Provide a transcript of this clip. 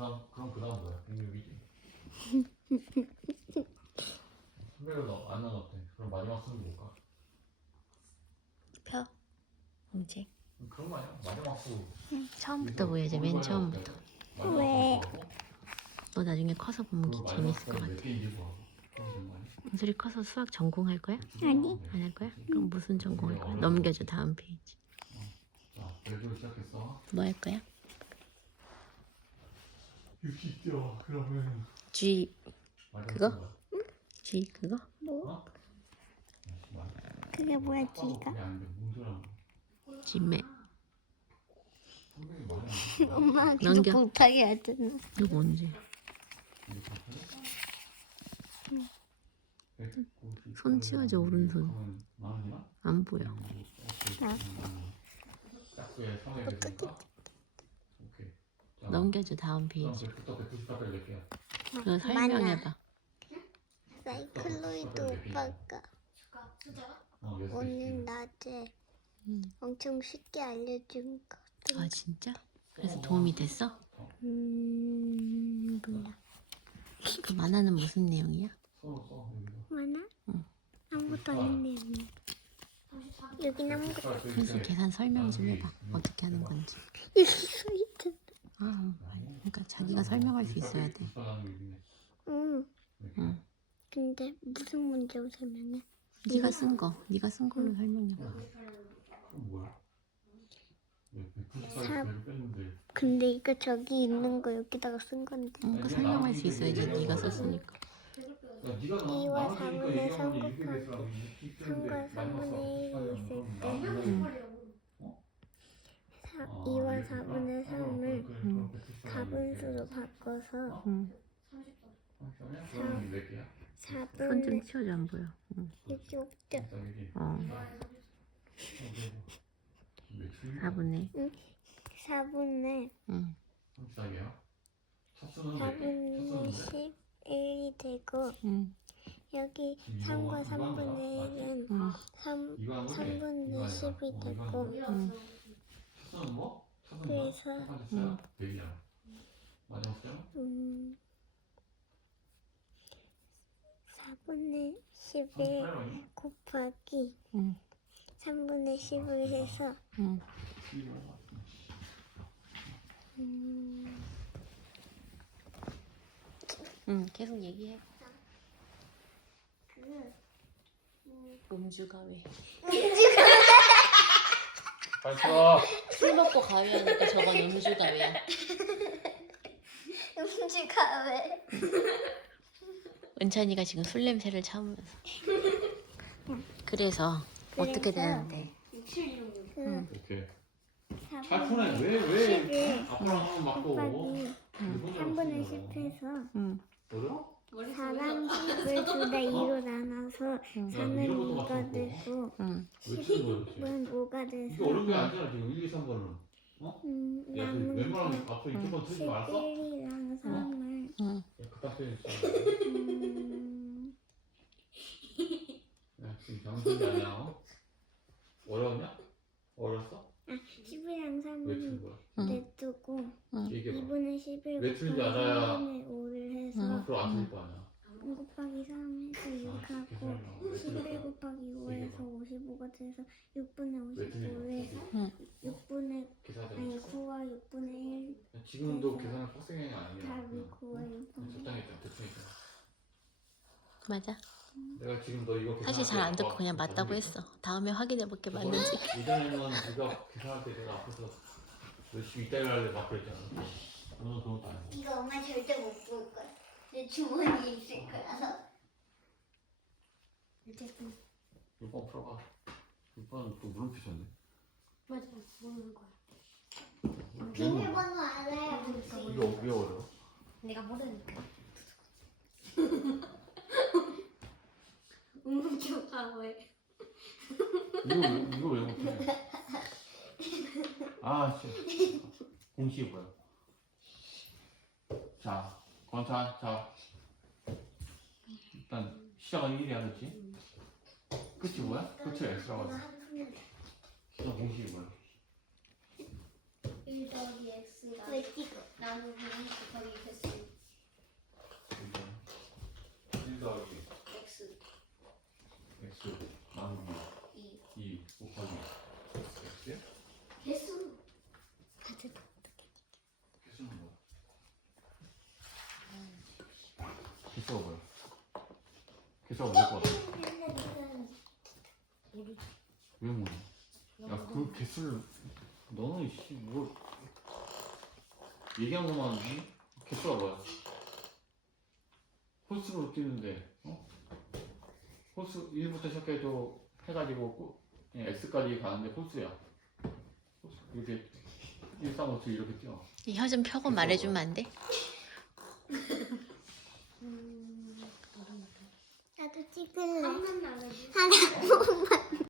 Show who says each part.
Speaker 1: 그럼 그다음 뭐야? 106이지. 300을 안 나눴대. 그럼 마지막 수는 뭘까?
Speaker 2: 표 공책.
Speaker 1: 그런 거 아니야? 마지막 수.
Speaker 2: 처음부터 보여줘. 맨 처음부터.
Speaker 3: 왜?
Speaker 2: 너 나중에 커서 보면 재밌을 것 같아.
Speaker 1: 몇 개인지 봐. 그럼 되는 거 아니야?
Speaker 2: 은솔이 커서 수학 전공할 거야?
Speaker 3: 아니.
Speaker 2: 안 할 거야? 그럼 무슨 전공할 거야? 넘겨줘 다음 페이지.
Speaker 1: 자, 배도 시작했어.
Speaker 2: 뭐 할 거야?
Speaker 1: 60조. 그러면
Speaker 2: G 그거?
Speaker 1: 뭐야?
Speaker 2: G 그거?
Speaker 3: 뭐?
Speaker 1: 어?
Speaker 3: 그게 뭐야, 지가?
Speaker 2: G맵.
Speaker 3: 엄마
Speaker 2: 넘겨.
Speaker 3: 계속 못하게 하잖아.
Speaker 2: 이거 뭔지? 손 치워줘, 오른손. 안 보여. 넘겨줘 다음 페이지. 그거 설명해봐.
Speaker 3: 사이클로이드 오빠가 오늘 낮에 엄청 쉽게 알려준 거.
Speaker 2: 아 진짜? 그래서 도움이 됐어?
Speaker 3: 몰라.
Speaker 2: 그 만화는 무슨 내용이야?
Speaker 3: 많아?
Speaker 2: 응.
Speaker 3: 아무것도 아닌 내용이야. 여긴 아무것도
Speaker 2: 그래서 계산 설명 좀 해봐. 어떻게 하는 건지.
Speaker 3: 여기 써있잖아.
Speaker 2: 아, 그러니까 자기가 설명할 수 있어야 돼.
Speaker 3: 응.
Speaker 2: 응.
Speaker 3: 근데 무슨 문제로 설명해?
Speaker 2: 네가 쓴 거, 네가 쓴 걸로 설명해봐.
Speaker 3: 근데 이거 저기 있는 거 여기다가 쓴 건데.
Speaker 2: 그 설명할 수 있어야지. 네가 썼으니까.
Speaker 3: 2와 4분의 3 곱하기 3과 3분의 1이 있을 때 2와 4분의 3을 가분수로 바꿔서
Speaker 2: 손 좀
Speaker 3: 4분의
Speaker 2: 치워줘 안 보여. 응.
Speaker 3: 여기 없죠?
Speaker 2: 4분의
Speaker 3: 4분의
Speaker 2: 응.
Speaker 3: 4분의 11이 되고
Speaker 2: 응.
Speaker 3: 여기 3과 3분의 1은 3분의 10이 되고 그래서 4분의 11 곱하기 3분의 10을 해서
Speaker 2: 응. 계속 얘기해. 음주 가위.
Speaker 1: 빨리 써.
Speaker 2: 술 먹고 가위하니까 저건 음주 가위야.
Speaker 3: 음주가 왜?
Speaker 2: 은찬이가 지금 술 냄새를 참으면서. 그래서 어떻게 되는데?
Speaker 1: 이렇게. 잘 푸네. 왜 아빠랑 하면 맞고.
Speaker 3: 곱하기 3분의 10 해서
Speaker 1: 어려?
Speaker 3: 4랑 10을 둘 다 2로 나눠서 4는 2가 되고 10은 5가
Speaker 1: 이게
Speaker 3: 돼서
Speaker 1: 어려운 게 아니잖아 지금 1, 2, 3번은. 어? 야,
Speaker 3: 남은
Speaker 1: 웬만하면 앞서 이쪽만 틀지 말았어?
Speaker 3: 11이랑 3을
Speaker 1: 그딴 표현 있어. 야, 지금 정신이 아니야. 어? 어려웠냐? 어렸어?
Speaker 3: 10이랑
Speaker 1: 왜
Speaker 3: 3을
Speaker 1: 틀린 거야?
Speaker 3: 냅두고
Speaker 1: 얘기해봐.
Speaker 3: 2분의 11
Speaker 1: 왜
Speaker 3: 곱하기
Speaker 1: 틀린지 알아야
Speaker 3: 3분의 5를 해서
Speaker 1: 앞으로 안 틀릴 거 아니야.
Speaker 3: 0 곱하기 3 해서 6하고 11 곱하기 5 해서 55가 돼서 6분의
Speaker 1: 왜 틀린
Speaker 3: 55에
Speaker 1: 거야?
Speaker 3: 6분의
Speaker 1: 계산하자.
Speaker 3: 아니 9와 6분의 1
Speaker 1: 지금도 계산을 빡세게 아니야.
Speaker 3: 답이 9와 6분의 1
Speaker 1: 적당히 했잖아. 대충 했잖아.
Speaker 2: 맞아.
Speaker 1: 내가 지금 너 이거
Speaker 2: 사실 잘 안 듣고 그냥 맞다고 했어. 다음에 확인해볼게 맞는지.
Speaker 1: 예전에는 네가 계산할 때 내가 앞에서 열심히 이따위 할래 막 그랬잖아. 너는 그런 것도 아니고.
Speaker 3: 이거 엄마 절대 못 볼 거야. 내 주머니에 있을 거라서.
Speaker 1: 6번 풀어봐. 6번은 또 물음표 쳤네.
Speaker 3: 맞아, 모르는 거야. 비밀번호 알아야 보지.
Speaker 1: 이거 왜 어려워?
Speaker 3: 내가 모르니까. 음주가 왜?
Speaker 1: 이거 왜 못해? 아, 씨. 공식이 뭐야? 자, 권찬, 자. 일단 시작은 1이야, 그렇지? 끝이 뭐야? 끝이 X라고 하지. 시작 공식이 뭐야?
Speaker 4: 1 더하기 x
Speaker 3: 왜 찍어?
Speaker 4: 나누기 2 곱하기 개수
Speaker 1: 1 더하기
Speaker 4: x
Speaker 1: x 나누기
Speaker 4: 2
Speaker 1: 2 곱하기 x
Speaker 4: 개수
Speaker 3: 가져도
Speaker 1: 개수는 뭐야? 개수가 뭐야? 개수가 뭐일 것 같아? 왜 뭐야? 야 그 개수를 너는 뭐 얘기한 것만 하지? 개수가 뭐야? 홀수로 뛰는데 홀수 1부터 시작해서 해가지고 x까지 가는데 홀수야. 홀수. 이렇게 1, 3, 5, 7 이렇게 뛰어.
Speaker 2: 혀 좀 펴고 말해주면 안 돼?
Speaker 3: 나도 찍을래.
Speaker 4: 한번 나가지
Speaker 3: 하나